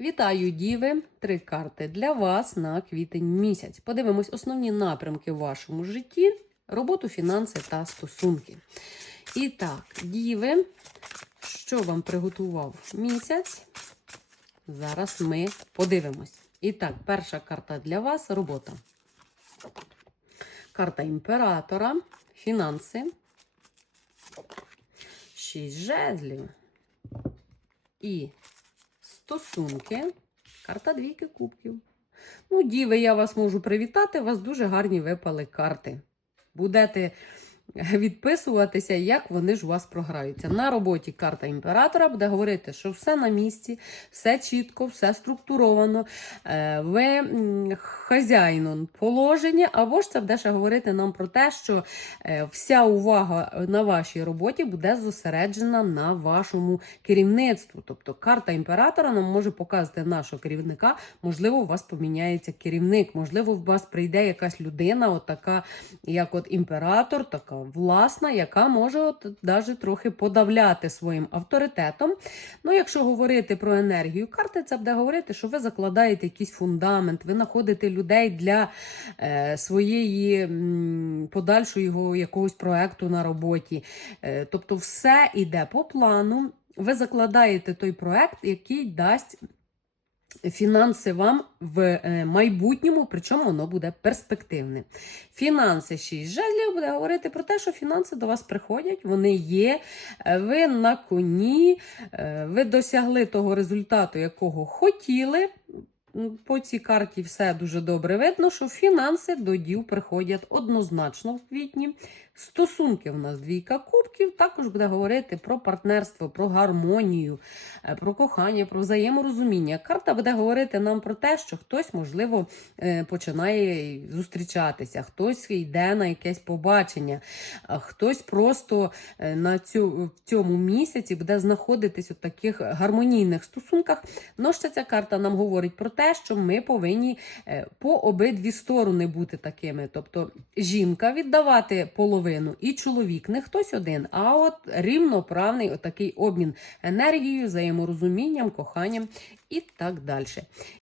Вітаю, діви! Три карти для вас на квітень місяць. Подивимось основні напрямки в вашому житті, роботу, фінанси та стосунки. І так, діви, що вам приготував місяць? Зараз ми подивимось. І так, перша карта для вас робота. Карта імператора, фінанси. Шість жезлів. І стосунки. Карта двійки кубків. Ну, діви, я вас можу привітати. У вас дуже гарні випали карти. Будете відписуватися, як вони ж у вас програються. На роботі карта імператора буде говорити, що все на місці, все чітко, все структуровано. е, Ви хазяїном положені, або ж це буде ще говорити нам про те, що е, вся увага на вашій роботі буде зосереджена на вашому керівництву. Тобто карта імператора нам може показати нашого керівника. Можливо, у вас поміняється керівник, можливо, у вас прийде якась людина, така, як от імператор, така власна, яка може от навіть трохи подавляти своїм авторитетом. Ну, якщо говорити про енергію карти, це буде говорити, що ви закладаєте якийсь фундамент, ви знаходите людей для е, своєї м, подальшого якогось проекту на роботі. Е, тобто, все йде по плану. Ви закладаєте той проект, який дасть фінанси вам в е, майбутньому, причому воно буде перспективне. Фінанси 6 жезлів буде говорити про те, що фінанси до вас приходять, вони є, е, ви на коні, е, ви досягли того результату, якого хотіли. По цій карті все дуже добре видно, що фінанси до діл приходять однозначно в квітні. Стосунки в нас двійка кубків, також буде говорити про партнерство, про гармонію, е, про кохання, про взаєморозуміння. Карта буде говорити нам про те, що хтось, можливо, е, починає зустрічатися, хтось йде на якесь побачення, хтось просто е, на цю, в цьому місяці буде знаходитись у таких гармонійних стосунках. Ну, ще ця карта нам говорить про те, що ми повинні е, по обидві сторони бути такими. Тобто жінка віддавати половину, і чоловік не хтось один, а от рівноправний отакий обмін енергією, взаєморозумінням, коханням і так далі.